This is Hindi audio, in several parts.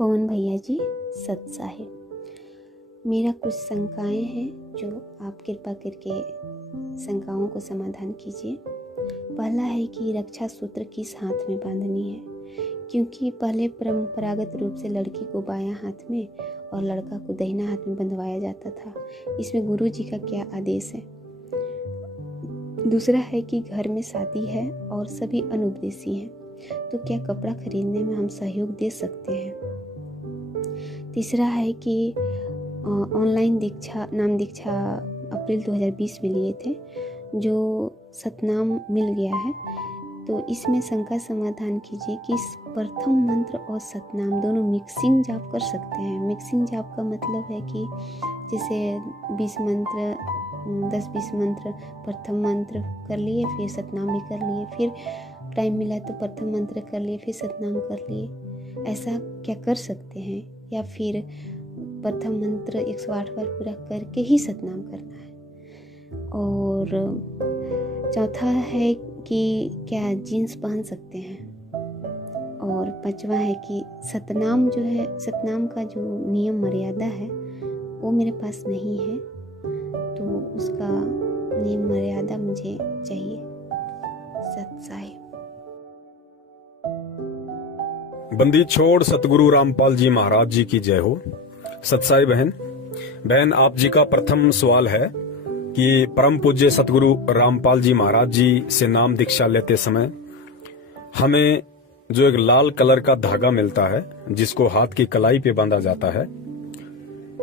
पवन भैया जी सत साहिब, मेरा कुछ शंकाएं हैं जो आप कृपा करके शंकाओं को समाधान कीजिए। पहला है कि रक्षा सूत्र किस हाथ में बांधनी है, क्योंकि पहले परंपरागत रूप से लड़की को बायां हाथ में और लड़का को दाहिना हाथ में बंधवाया जाता था। इसमें गुरु जी का क्या आदेश है। दूसरा है कि घर में शादी है और सभी अनुपदेशी हैं, तो क्या कपड़ा खरीदने में हम सहयोग दे सकते हैं। तीसरा है कि ऑनलाइन नाम दीक्षा अप्रैल 2020 में लिए थे, जो सतनाम मिल गया है, तो इसमें शंका समाधान कीजिए कि प्रथम मंत्र और सतनाम दोनों मिक्सिंग जाप कर सकते हैं। मिक्सिंग जाप का मतलब है कि जैसे 20 मंत्र 10-20 मंत्र प्रथम मंत्र कर लिए, फिर सतनाम भी कर लिए, फिर टाइम मिला तो प्रथम मंत्र कर लिए, फिर सतनाम कर लिए। ऐसा क्या कर सकते हैं, या फिर प्रथम मंत्र 108 बार पूरा करके ही सतनाम करना है। और चौथा है कि क्या जीन्स पहन सकते हैं। और पांचवा है कि सतनाम जो है, सतनाम का जो नियम मर्यादा है वो मेरे पास नहीं है, तो उसका नियम मर्यादा मुझे चाहिए। सत साहिब। बंदी छोड़ सतगुरु रामपाल जी महाराज जी की जय हो। सतसाई बहन, आप जी का प्रथम सवाल है कि परम पूज्य सतगुरु रामपाल जी महाराज जी से नाम दीक्षा लेते समय हमें जो एक लाल कलर का धागा मिलता है, जिसको हाथ की कलाई पे बांधा जाता है,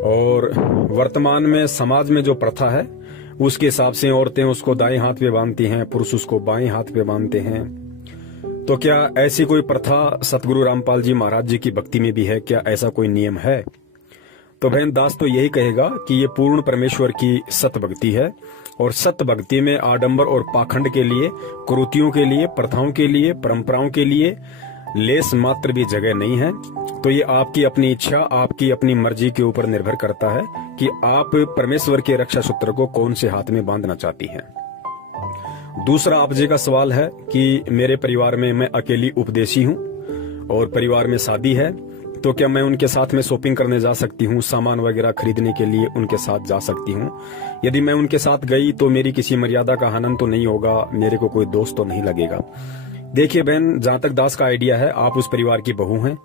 और वर्तमान में समाज में जो प्रथा है उसके हिसाब से औरतें उसको दाएं हाथ पे बांधती हैं, पुरुष उसको बाएं हाथ पे बांधते हैं। तो क्या ऐसी कोई प्रथा सतगुरु रामपाल जी महाराज जी की भक्ति में भी है? क्या ऐसा कोई नियम है? तो बहन दास तो यही कहेगा कि ये पूर्ण परमेश्वर की सत भक्ति है, और सत भक्ति में आडंबर और पाखंड के लिए, कुरीतियों के लिए, प्रथाओं के लिए, परंपराओं के लिए लेस मात्र भी जगह नहीं है। तो ये आपकी अपनी इच्छा, आपकी अपनी मर्जी के ऊपर निर्भर करता है कि आप परमेश्वर के रक्षा सूत्र को कौन से हाथ में बांधना चाहती हैं। दूसरा आप जी का सवाल है कि मेरे परिवार में मैं अकेली उपदेशी हूँ और परिवार में शादी है, तो क्या मैं उनके साथ में शॉपिंग करने जा सकती हूँ, सामान वगैरह खरीदने के लिए उनके साथ जा सकती हूँ। यदि मैं उनके साथ गई तो मेरी किसी मर्यादा का हनन तो नहीं होगा, मेरे को कोई दोष तो नहीं लगेगा। देखिए बहन, जहां तक दास का आइडिया है, आप उस परिवार की बहू हैं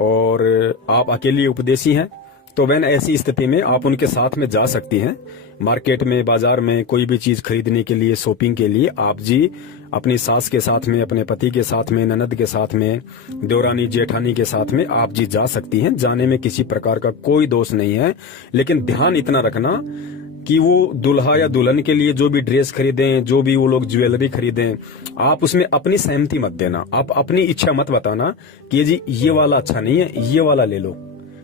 और आप अकेली उपदेशी हैं, तो बहन ऐसी स्थिति में आप उनके साथ में जा सकती हैं। मार्केट में, बाजार में कोई भी चीज खरीदने के लिए, शॉपिंग के लिए आप जी अपनी सास के साथ में, अपने पति के साथ में, ननद के साथ में, देवरानी जेठानी के साथ में आप जी जा सकती हैं। जाने में किसी प्रकार का कोई दोष नहीं है, लेकिन ध्यान इतना रखना कि वो दुल्हा या दुल्हन के लिए जो भी ड्रेस खरीदें, जो भी वो लोग ज्वेलरी खरीदें, आप उसमें अपनी सहमति मत देना। आप अपनी इच्छा मत बताना कि ये जी ये वाला अच्छा नहीं है, ये वाला ले लो।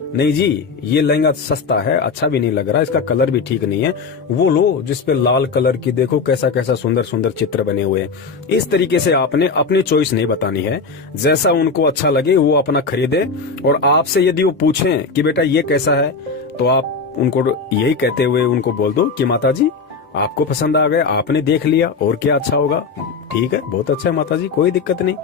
नहीं जी, ये लहंगा सस्ता है, अच्छा भी नहीं लग रहा, इसका कलर भी ठीक नहीं है, वो लो जिसपे लाल कलर की देखो कैसा कैसा सुंदर सुंदर चित्र बने हुए हैं। इस तरीके से आपने अपनी चॉइस नहीं बतानी है। जैसा उनको अच्छा लगे वो अपना खरीदे, और आपसे यदि वो पूछें कि बेटा ये कैसा है, तो आप उनको यही कहते हुए उनको बोल दो कि माता जी आपको पसंद आ गया, आपने देख लिया, और क्या अच्छा होगा, ठीक है, बहुत अच्छा है माता जी, कोई दिक्कत नहीं।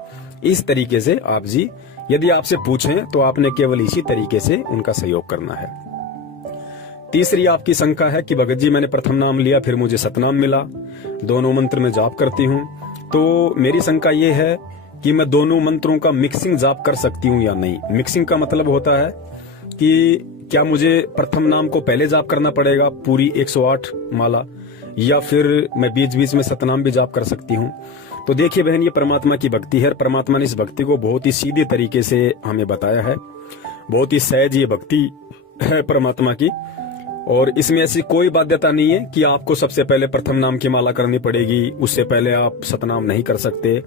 इस तरीके से आप जी यदि आपसे पूछें तो आपने केवल इसी तरीके से उनका सहयोग करना है। तीसरी आपकी शंका है कि भगत जी मैंने प्रथम नाम लिया, फिर मुझे सतनाम मिला, दोनों मंत्र में जाप करती हूँ, तो मेरी शंका ये है कि मैं दोनों मंत्रों का मिक्सिंग जाप कर सकती हूँ या नहीं। मिक्सिंग का मतलब होता है कि क्या मुझे प्रथम नाम को पहले जाप करना पड़ेगा पूरी 108 माला, या फिर मैं बीच बीच में सतनाम भी जाप कर सकती हूँ। तो देखिए बहन, ये परमात्मा की भक्ति है। परमात्मा ने इस भक्ति को बहुत ही सीधे तरीके से हमें बताया है, बहुत ही सहज ये भक्ति है परमात्मा की, और इसमें ऐसी कोई बाध्यता नहीं है कि आपको सबसे पहले प्रथम नाम की माला करनी पड़ेगी, उससे पहले आप सतनाम नहीं कर सकते।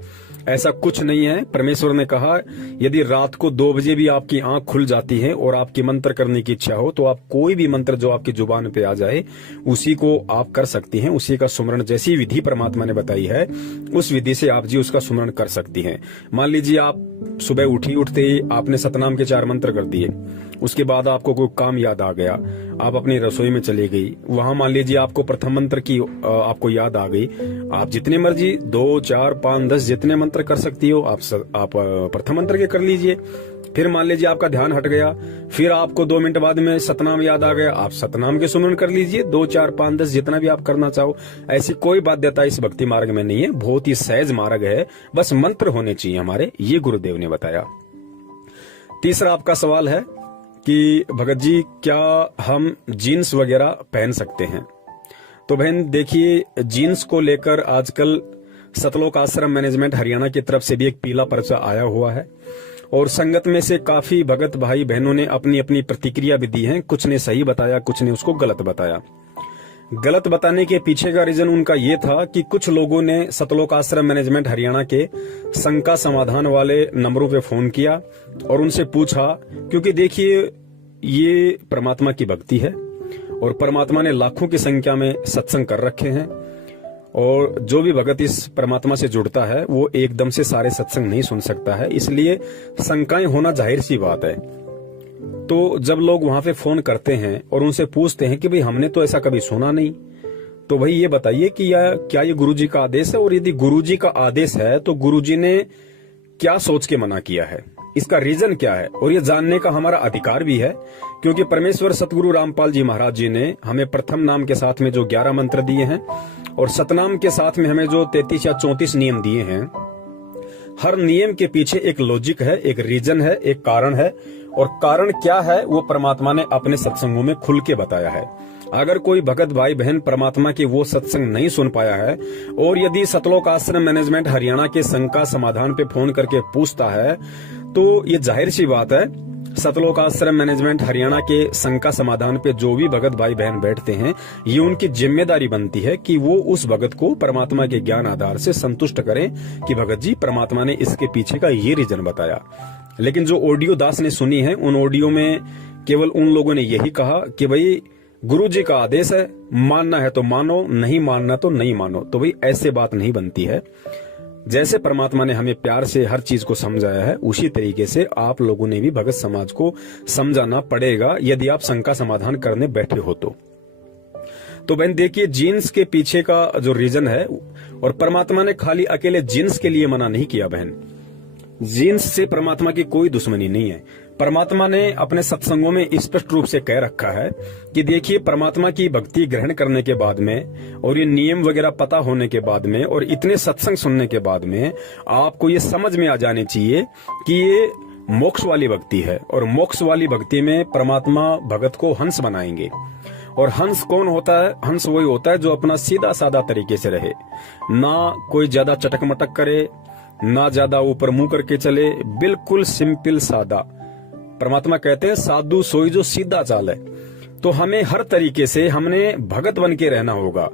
ऐसा कुछ नहीं है। परमेश्वर ने कहा यदि रात को 2 बजे भी आपकी आंख खुल जाती है और आपकी मंत्र करने की इच्छा हो, तो आप कोई भी मंत्र जो आपकी जुबान पे आ जाए उसी को आप कर सकती हैं। उसी का सुमरण, जैसी विधि परमात्मा ने बताई है उस विधि से आप जी उसका सुमरण कर सकती हैं। मान लीजिए आप सुबह उठते ही आपने सतनाम के 4 मंत्र कर दिए, उसके बाद आपको कोई काम याद आ गया, आप अपनी रसोई में चली गई, वहां मान लीजिए आपको प्रथम मंत्र की आपको याद आ गई, आप जितने मर्जी 2, 4, 5, 10 जितने मंत्र कर सकती हो आप प्रथम मंत्र के कर लीजिए। फिर मान लीजिए आपका ध्यान हट गया, फिर आपको 2 मिनट बाद में सतनाम याद आ गया, आप सतनाम के सुमरन कर लीजिए, 2, 4, 5, 10 जितना भी आप करना चाहो। ऐसी कोई बाध्यता इस भक्ति मार्ग में नहीं है, बहुत ही सहज मार्ग है, बस मंत्र होने चाहिए हमारे, ये गुरुदेव ने बताया। तीसरा आपका सवाल है कि भगत जी क्या हम जीन्स वगैरह पहन सकते हैं? तो बहन देखिए, जीन्स को लेकर आजकल सतलोक आश्रम मैनेजमेंट हरियाणा की तरफ से भी एक पीला पर्चा आया हुआ है और संगत में से काफी भगत भाई बहनों ने अपनी अपनी प्रतिक्रिया भी दी है। कुछ ने सही बताया, कुछ ने उसको गलत बताया। गलत बताने के पीछे का रीजन उनका ये था कि कुछ लोगों ने सतलोक आश्रम मैनेजमेंट हरियाणा के शंका समाधान वाले नंबरों पे फोन किया और उनसे पूछा, क्योंकि देखिए ये परमात्मा की भक्ति है और परमात्मा ने लाखों की संख्या में सत्संग कर रखे हैं और जो भी भगत इस परमात्मा से जुड़ता है वो एकदम से सारे सत्संग नहीं सुन सकता है, इसलिए शंकाएं होना जाहिर सी बात है। तो जब लोग वहां पे फोन करते हैं और उनसे पूछते हैं कि भाई हमने तो ऐसा कभी सुना नहीं, तो भाई ये बताइए कि क्या ये गुरुजी का आदेश है, और यदि गुरुजी का आदेश है तो गुरुजी ने क्या सोच के मना किया है, इसका रीजन क्या है, और ये जानने का हमारा अधिकार भी है, क्योंकि परमेश्वर सतगुरु रामपाल जी महाराज जी ने हमें प्रथम नाम के साथ में जो 11 मंत्र दिए हैं और सतनाम के साथ में हमें जो 33 या 34 नियम दिए हैं, हर नियम के पीछे एक लॉजिक है, एक रीजन है, एक कारण है, और कारण क्या है वो परमात्मा ने अपने सत्संगों में खुल के बताया है। अगर कोई भगत भाई बहन परमात्मा के वो सत्संग नहीं सुन पाया है और यदि सतलोक आश्रम मैनेजमेंट हरियाणा के शंका समाधान पे फोन करके पूछता है, तो ये जाहिर सी बात है सतलोक आश्रम मैनेजमेंट हरियाणा के शंका समाधान पे जो भी भगत भाई बहन बैठते हैं, ये उनकी जिम्मेदारी बनती है कि वो उस भगत को परमात्मा के ज्ञान आधार से संतुष्ट करें कि भगत जी परमात्मा ने इसके पीछे का ये रीजन बताया। लेकिन जो ऑडियो दास ने सुनी है, उन ऑडियो में केवल उन लोगों ने यही कहा कि भाई गुरु जी का आदेश है, मानना है तो मानो, नहीं मानना तो नहीं मानो। तो भाई ऐसे बात नहीं बनती है। जैसे परमात्मा ने हमें प्यार से हर चीज को समझाया है, उसी तरीके से आप लोगों ने भी भगत समाज को समझाना पड़ेगा यदि आप शंका समाधान करने बैठे हो तो बहन देखिए, जीन्स के पीछे का जो रीजन है, और परमात्मा ने खाली अकेले जीन्स के लिए मना नहीं किया बहन, जीन्स से परमात्मा की कोई दुश्मनी नहीं है। परमात्मा ने अपने सत्संगों में स्पष्ट रूप से कह रखा है कि देखिए, परमात्मा की भक्ति ग्रहण करने के बाद में और ये नियम वगैरह पता होने के बाद में और इतने सत्संग सुनने के बाद में आपको ये समझ में आ जानी चाहिए कि ये मोक्ष वाली भक्ति है, और मोक्ष वाली भक्ति में परमात्मा भगत को हंस बनाएंगे। और हंस कौन होता है? हंस वही होता है जो अपना सीधा साधा तरीके से रहे, ना कोई ज्यादा चटक मटक करे, ना ज्यादा ऊपर मुंह करके चले, बिल्कुल सिंपल सादा। परमात्मा कहते हैं साधु सोई जो सीधा चाल है। तो हमें हर तरीके से हमने भगत बन के रहना होगा।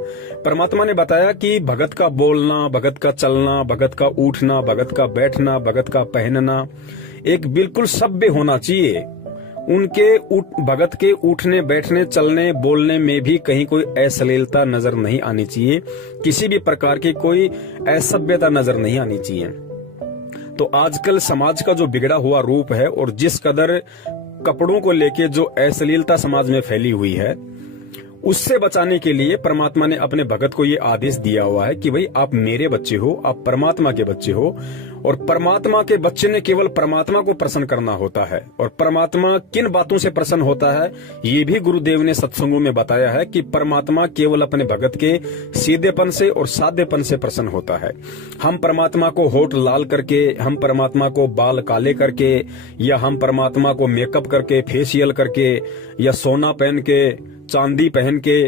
परमात्मा ने बताया कि भगत का बोलना, भगत का चलना, भगत का उठना, भगत का बैठना, भगत का पहनना एक बिल्कुल सभ्य होना चाहिए। उनके भगत के उठने, बैठने, चलने, बोलने में भी कहीं कोई अश्लीलता नजर नहीं आनी चाहिए, किसी भी प्रकार की कोई असभ्यता नजर नहीं आनी चाहिए। तो आजकल समाज का जो बिगड़ा हुआ रूप है और जिस कदर कपड़ों को लेके जो अश्लीलता समाज में फैली हुई है, उससे बचाने के लिए परमात्मा ने अपने भगत को ये आदेश दिया हुआ है कि भाई आप मेरे बच्चे हो, आप परमात्मा के बच्चे हो, और परमात्मा के बच्चे ने केवल परमात्मा को प्रसन्न करना होता है। और परमात्मा किन बातों से प्रसन्न होता है ये भी गुरुदेव ने सत्संगों में बताया है कि परमात्मा केवल अपने भगत के सीधेपन से और साधेपन से प्रसन्न होता है। हम परमात्मा को होठ लाल करके, हम परमात्मा को बाल काले करके, या हम परमात्मा को मेकअप करके, फेशियल करके, या सोना पहन के, चांदी पहन के,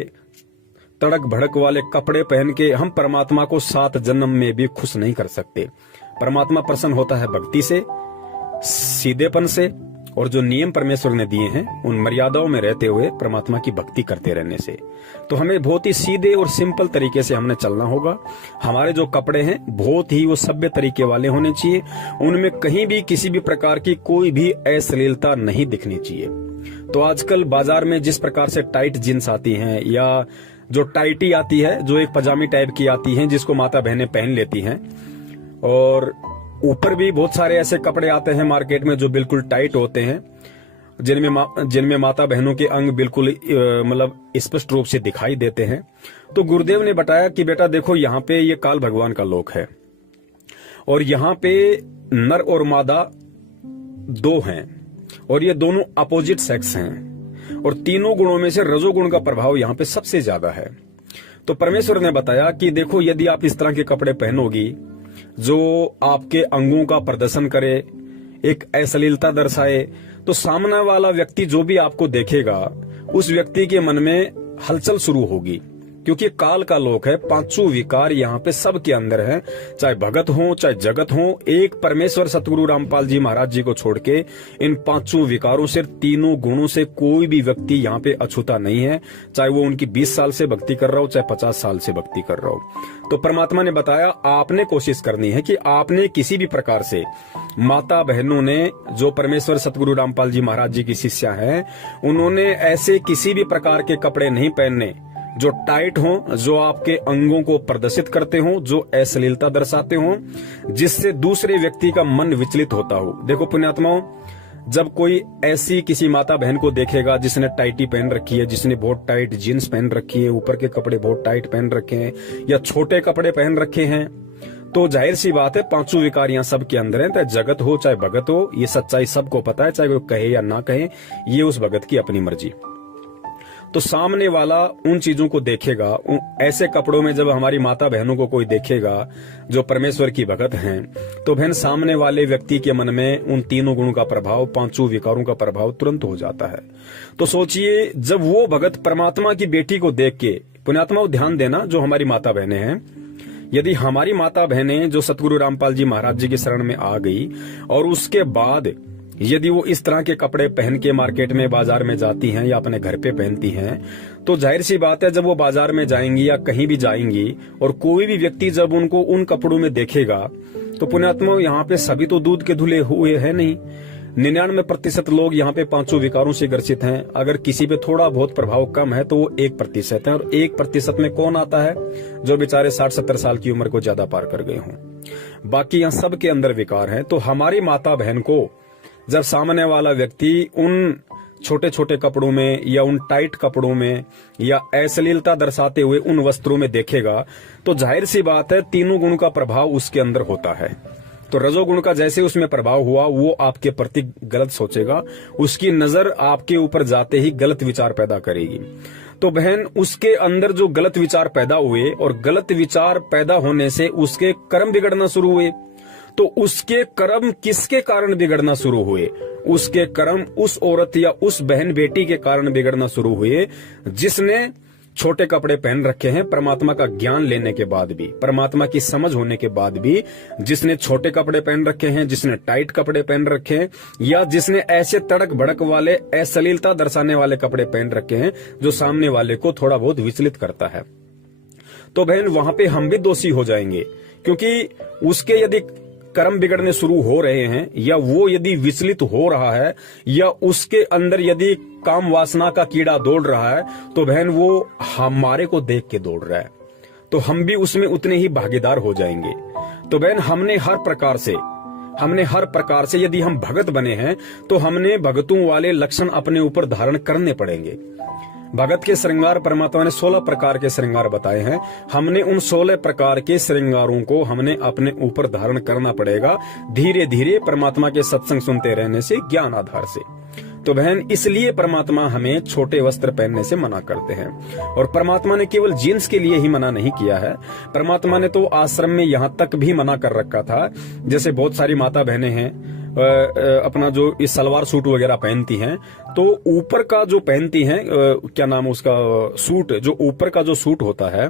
तड़क भड़क वाले कपड़े पहन के हम परमात्मा को 7 जन्म में भी खुश नहीं कर सकते। परमात्मा प्रसन्न होता है भक्ति से, सीधेपन से, और जो नियम परमेश्वर ने दिए हैं उन मर्यादाओं में रहते हुए परमात्मा की भक्ति करते रहने से। तो हमें बहुत ही सीधे और सिंपल तरीके से हमने चलना होगा। हमारे जो कपड़े हैं बहुत ही वो सभ्य तरीके वाले होने चाहिए, उनमें कहीं भी किसी भी प्रकार की कोई भी अश्लीलता नहीं दिखनी चाहिए। तो आजकल बाजार में जिस प्रकार से टाइट जींस आती हैं, या जो टाइटी आती है, जो एक पजामी टाइप की आती है जिसको माता बहनें पहन लेती हैं, और ऊपर भी बहुत सारे ऐसे कपड़े आते हैं मार्केट में जो बिल्कुल टाइट होते हैं, जिनमें माता बहनों के अंग बिल्कुल मतलब स्पष्ट रूप से दिखाई देते हैं। तो गुरुदेव ने बताया कि बेटा देखो, यहाँ पे ये काल भगवान का लोक है, और यहाँ पे नर और मादा दो हैं और ये दोनों अपोजिट सेक्स हैं और तीनों गुणों में से रजोगुण का प्रभाव यहाँ पे सबसे ज्यादा है। तो परमेश्वर ने बताया कि देखो, यदि आप इस तरह के कपड़े पहनोगी जो आपके अंगों का प्रदर्शन करे, एक अश्लीलता दर्शाए, तो सामने वाला व्यक्ति जो भी आपको देखेगा उस व्यक्ति के मन में हलचल शुरू होगी, क्योंकि काल का लोक है। पांचों विकार यहाँ पे सबके अंदर है, चाहे भगत हो चाहे जगत हो। एक परमेश्वर सतगुरु रामपाल जी महाराज जी को छोड़ के इन पांचों विकारों से, तीनों गुणों से कोई भी व्यक्ति यहाँ पे अछूता नहीं है, चाहे वो उनकी 20 साल से भक्ति कर रहा हो चाहे 50 साल से भक्ति कर रहा हो। तो परमात्मा ने बताया आपने कोशिश करनी है कि आपने किसी भी प्रकार से, माता बहनों ने जो परमेश्वर सतगुरु रामपाल जी महाराज जी की शिष्या हैं, उन्होंने ऐसे किसी भी प्रकार के कपड़े नहीं पहनने जो टाइट हो, जो आपके अंगों को प्रदर्शित करते हो, जो अश्लीलता दर्शाते हो, जिससे दूसरे व्यक्ति का मन विचलित होता हो। देखो पुण्यात्माओं, जब कोई ऐसी किसी माता बहन को देखेगा जिसने टाइटी पहन रखी है, जिसने बहुत टाइट जीन्स पहन रखी है, ऊपर के कपड़े बहुत टाइट पहन रखे हैं या छोटे कपड़े पहन रखे हैं, तो जाहिर सी बात है पांचों विकार यहाँ सबके अंदर है। चाहे जगत हो चाहे भगत हो, ये सच्चाई सबको पता है, चाहे वो कहे या ना कहे, ये उस भगत की अपनी मर्जी। तो सामने वाला उन चीजों को देखेगा, ऐसे कपड़ों में जब हमारी माता बहनों को कोई देखेगा जो परमेश्वर की भगत हैं, तो बहन सामने वाले व्यक्ति के मन में उन तीनों गुणों का प्रभाव, पांचों विकारों का प्रभाव तुरंत हो जाता है। तो सोचिए, जब वो भगत परमात्मा की बेटी को देख के, पुण्यात्माओं ध्यान देना, जो हमारी माता बहनें हैं, यदि हमारी माता बहनें जो सतगुरु रामपाल जी महाराज जी की शरण में आ गई और उसके बाद यदि वो इस तरह के कपड़े पहन के मार्केट में, बाजार में जाती हैं या अपने घर पे पहनती हैं, तो जाहिर सी बात है जब वो बाजार में जाएंगी या कहीं भी जाएंगी और कोई भी व्यक्ति जब उनको उन कपड़ों में देखेगा, तो पुण्यात्मा यहाँ पे सभी तो दूध के धुले हुए हैं नहीं। 99% लोग यहाँ पे पांचों विकारों से ग्रसित हैं। अगर किसी पे थोड़ा बहुत प्रभाव कम है तो वो 1% है, और 1% में कौन आता है? जो बेचारे 60-70 साल की उम्र को ज्यादा पार कर गए हों। बाकी यहाँ सबके अंदर विकार हैं। तो हमारी माता बहन को जब सामने वाला व्यक्ति उन छोटे छोटे कपड़ों में या उन टाइट कपड़ों में या अश्लीलता दर्शाते हुए उन वस्त्रों में देखेगा, तो जाहिर सी बात है तीनों गुण का प्रभाव उसके अंदर होता है। तो रजोगुण का जैसे उसमें प्रभाव हुआ, वो आपके प्रति गलत सोचेगा, उसकी नजर आपके ऊपर जाते ही गलत विचार पैदा करेगी। तो बहन, उसके अंदर जो गलत विचार पैदा हुए और गलत विचार पैदा होने से उसके कर्म बिगड़ना शुरू हुए, तो उसके कर्म किसके कारण बिगड़ना शुरू हुए? उसके कर्म उस औरत या उस बहन बेटी के कारण बिगड़ना शुरू हुए जिसने छोटे कपड़े पहन रखे हैं। परमात्मा का ज्ञान लेने के बाद भी, परमात्मा की समझ होने के बाद भी, जिसने छोटे कपड़े पहन रखे हैं, जिसने टाइट कपड़े पहन रखे हैं, या जिसने ऐसे तड़क भड़क वाले, अश्लीलता दर्शाने वाले कपड़े पहन रखे हैं जो सामने वाले को थोड़ा बहुत विचलित करता है, तो बहन वहां पे हम भी दोषी हो जाएंगे। क्योंकि उसके यदि कर्म बिगड़ने शुरू हो रहे हैं, या वो यदि विचलित हो रहा है, या उसके अंदर यदि काम वासना का कीड़ा दौड़ रहा है, तो बहन वो हमारे को देख के दौड़ रहा है, तो हम भी उसमें उतने ही भागीदार हो जाएंगे। तो बहन, हमने हर प्रकार से यदि हम भगत बने हैं, तो हमने भगतों वाले लक्षण अपने ऊपर धारण करने पड़ेंगे। भगत के श्रृंगार परमात्मा ने 16 प्रकार के श्रृंगार बताए हैं। हमने उन 16 प्रकार के श्रृंगारों को हमने अपने ऊपर धारण करना पड़ेगा, धीरे धीरे परमात्मा के सत्संग सुनते रहने से, ज्ञान आधार से। तो बहन, इसलिए परमात्मा हमें छोटे वस्त्र पहनने से मना करते हैं। और परमात्मा ने केवल जीन्स के लिए ही मना नहीं किया है, परमात्मा ने तो आश्रम में यहाँ तक भी मना कर रखा था। जैसे बहुत सारी माता बहनें हैं अपना जो इस सलवार सूट वगैरह पहनती हैं, तो ऊपर का जो पहनती हैं, क्या नाम है उसका, सूट, जो ऊपर का जो सूट होता है,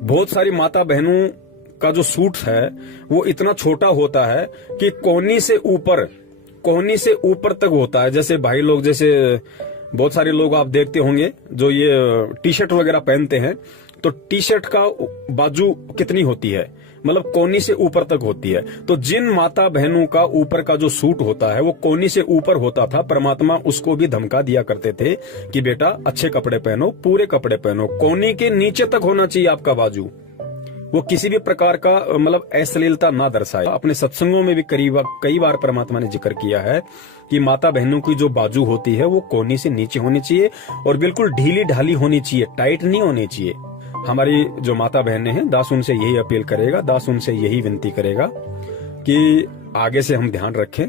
बहुत सारी माता बहनों का जो सूट है वो इतना छोटा होता है कि कोहनी से ऊपर तक होता है। जैसे भाई लोग, जैसे बहुत सारे लोग आप देखते होंगे जो ये टी शर्ट वगैरह पहनते हैं, तो टी शर्ट का बाजू कितनी होती है, मतलब कोहनी से ऊपर तक होती है। तो जिन माता बहनों का ऊपर का जो सूट होता है वो कोहनी से ऊपर होता था, परमात्मा उसको भी धमका दिया करते थे कि बेटा अच्छे कपड़े पहनो, पूरे कपड़े पहनो, कोहनी के नीचे तक होना चाहिए आपका बाजू, वो किसी भी प्रकार का मतलब अश्लीलता ना दर्शाए। अपने सत्संगों में भी कई बार परमात्मा ने जिक्र किया है कि माता बहनों की जो बाजू होती है वो कोहनी से नीचे होनी चाहिए और बिल्कुल ढीली ढाली होनी चाहिए, टाइट नहीं होनी चाहिए। हमारी जो माता बहनें हैं, दास उनसे यही अपील करेगा, दास उनसे यही विनती करेगा कि आगे से हम ध्यान रखें।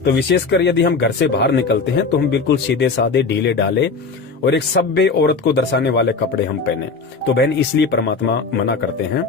तो विशेषकर यदि हम घर से बाहर निकलते हैं तो हम बिल्कुल सीधे साधे ढीले ढाले और एक सभ्य औरत को दर्शाने वाले कपड़े हम पहने। तो बहन इसलिए परमात्मा मना करते हैं।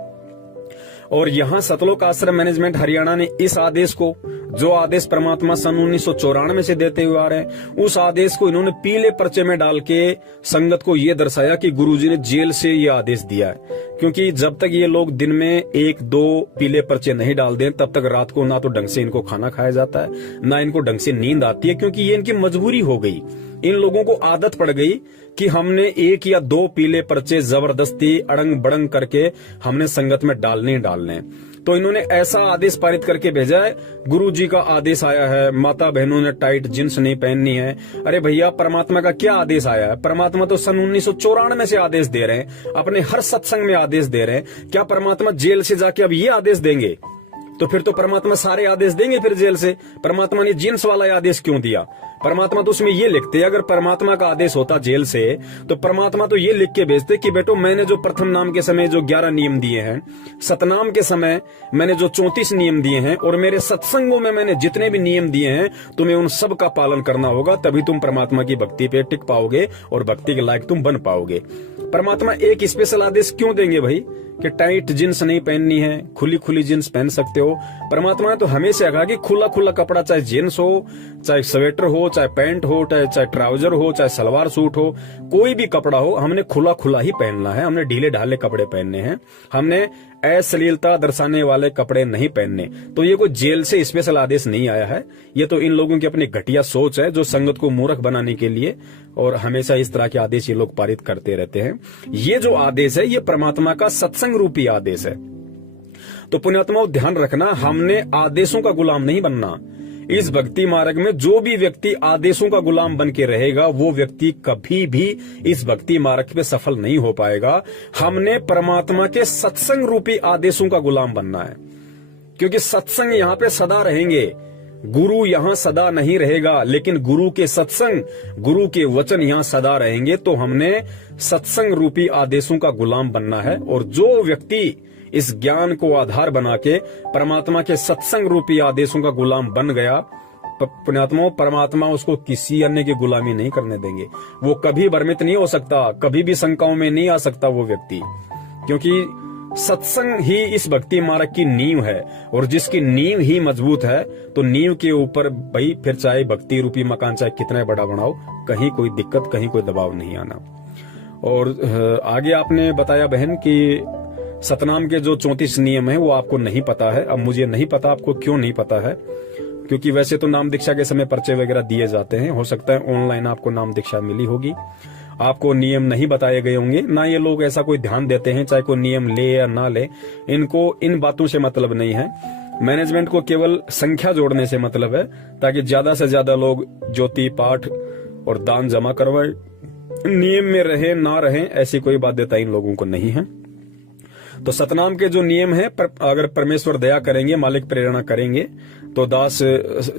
और यहाँ सतलोक आश्रम मैनेजमेंट हरियाणा ने इस आदेश को, जो आदेश परमात्मा सन 1994 से देते हुए आ रहे हैं, उस आदेश को इन्होंने पीले पर्चे में डाल के संगत को ये दर्शाया कि गुरुजी ने जेल से ये आदेश दिया है। क्योंकि जब तक ये लोग दिन में 1-2 पीले पर्चे नहीं डाल दें तब तक रात को ना तो ढंग से इनको खाना खाया जाता है, ना इनको ढंग से नींद आती है, क्योंकि ये इनकी मजबूरी हो गई। इन लोगों को आदत पड़ गई कि हमने 1 या 2 पीले पर्चे जबरदस्ती अड़ंग बड़ंग करके हमने संगत में डालने ही डालने। तो इन्होंने ऐसा आदेश पारित करके भेजा है, गुरु जी का आदेश आया है, माता बहनों ने टाइट जींस नहीं पहननी है। अरे भैया, परमात्मा का क्या आदेश आया है? परमात्मा तो सन 1994 से आदेश दे रहे हैं, अपने हर सत्संग में आदेश दे रहे हैं। क्या परमात्मा जेल से जाके अब ये आदेश देंगे? तो फिर तो परमात्मा सारे आदेश देंगे फिर जेल से। परमात्मा ने जींस वाला आदेश क्यों दिया? परमात्मा तो उसमें ये लिखते, अगर परमात्मा का आदेश होता जेल से तो परमात्मा तो ये लिख के भेजते कि बेटो, मैंने जो प्रथम नाम के समय जो 11 नियम दिए हैं, सतनाम के समय मैंने जो 34 नियम दिए हैं, और मेरे सत्संगों में मैंने जितने भी नियम दिए हैं, तुम्हें उन सब का पालन करना होगा, तभी तुम परमात्मा की भक्ति पे टिक पाओगे और भक्ति के लायक तुम बन पाओगे। परमात्मा एक स्पेशल आदेश क्यों देंगे भाई कि टाइट जींस नहीं पहननी है, खुली खुली जींस पहन सकते हो? परमात्मा ने तो हमेशा कहा कि खुला खुला कपड़ा, चाहे जींस हो, चाहे स्वेटर हो, चाहे पैंट हो, चाहे ट्राउजर हो, चाहे सलवार सूट हो, कोई भी कपड़ा हो, हमने खुला खुला ही पहनना है। हमने ढीले ढाले कपड़े पहनने हैं, हमने अश्लीलता दर्शाने वाले कपड़े नहीं पहनने। तो ये कोई जेल से स्पेशल आदेश नहीं आया है, ये तो इन लोगों की अपनी घटिया सोच है, जो संगत को मूर्ख बनाने के लिए और हमेशा इस तरह के आदेश ये लोग पारित करते रहते हैं। ये जो आदेश है, ये परमात्मा का सत्संग रूपी आदेश है। तो पुण्यात्माओं, ध्यान रखना, हमने आदेशों का गुलाम नहीं बनना। इस भक्ति मार्ग में जो भी व्यक्ति आदेशों का गुलाम बन के रहेगा, वो व्यक्ति कभी भी इस भक्ति मार्ग पे सफल नहीं हो पाएगा। हमने परमात्मा के सत्संग रूपी आदेशों का गुलाम बनना है, क्योंकि सत्संग यहाँ पे सदा रहेंगे। गुरु यहाँ सदा नहीं रहेगा, लेकिन गुरु के सत्संग, गुरु के वचन यहाँ सदा रहेंगे। तो हमने सत्संग रूपी आदेशों का गुलाम बनना है। और जो व्यक्ति इस ज्ञान को आधार बना के परमात्मा के सत्संग रूपी आदेशों का गुलाम बन गया, पुण्यात्माओं, परमात्मा उसको किसी अन्य की गुलामी नहीं करने देंगे। वो कभी भ्रमित नहीं हो सकता, कभी भी शंकाओं में नहीं आ सकता वो व्यक्ति, क्योंकि सत्संग ही इस भक्ति मार्ग की नींव है। और जिसकी नींव ही मजबूत है, तो नींव के ऊपर भाई फिर चाहे भक्ति रूपी मकान चाहे कितना बड़ा बनाओ, कहीं कोई दिक्कत, कहीं कोई दबाव नहीं आना। और आगे आपने बताया बहन कि सतनाम के जो 34 नियम है वो आपको नहीं पता है। अब मुझे नहीं पता आपको क्यों नहीं पता है, क्योंकि वैसे तो नाम दीक्षा के समय पर्चे वगैरह दिए जाते हैं। हो सकता है ऑनलाइन आपको नाम दीक्षा मिली होगी, आपको नियम नहीं बताए गए होंगे। ना ये लोग ऐसा कोई ध्यान देते हैं, चाहे कोई नियम ले या ना ले, इनको इन बातों से मतलब नहीं है। मैनेजमेंट को केवल संख्या जोड़ने से मतलब है, ताकि ज्यादा से ज्यादा लोग ज्योति पाठ और दान जमा करवाए। नियम में रहे ना रहे ऐसी कोई बाध्यता इन लोगों को नहीं है। तो सतनाम के जो नियम है, अगर परमेश्वर दया करेंगे, मालिक प्रेरणा करेंगे, तो दास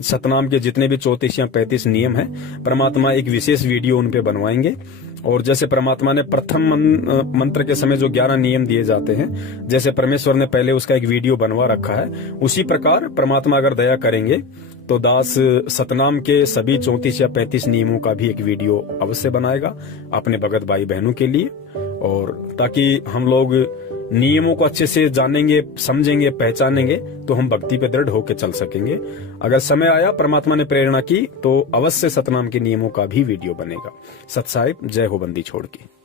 सतनाम के जितने भी 34 या 35 नियम है, परमात्मा एक विशेष वीडियो उन पे बनवाएंगे। और जैसे परमात्मा ने प्रथम मंत्र के समय जो 11 नियम दिए जाते हैं, जैसे परमेश्वर ने पहले उसका एक वीडियो बनवा रखा है, उसी प्रकार परमात्मा अगर दया करेंगे तो दास सतनाम के सभी 34 या 35 नियमों का भी एक वीडियो अवश्य बनाएगा अपने भगत भाई बहनों के लिए, और ताकि हम लोग नियमों को अच्छे से जानेंगे, समझेंगे, पहचानेंगे, तो हम भक्ति पे दृढ़ होकर चल सकेंगे। अगर समय आया, परमात्मा ने प्रेरणा की, तो अवश्य सतनाम के नियमों का भी वीडियो बनेगा। सत साहिब, जय हो बंदी छोड़ के।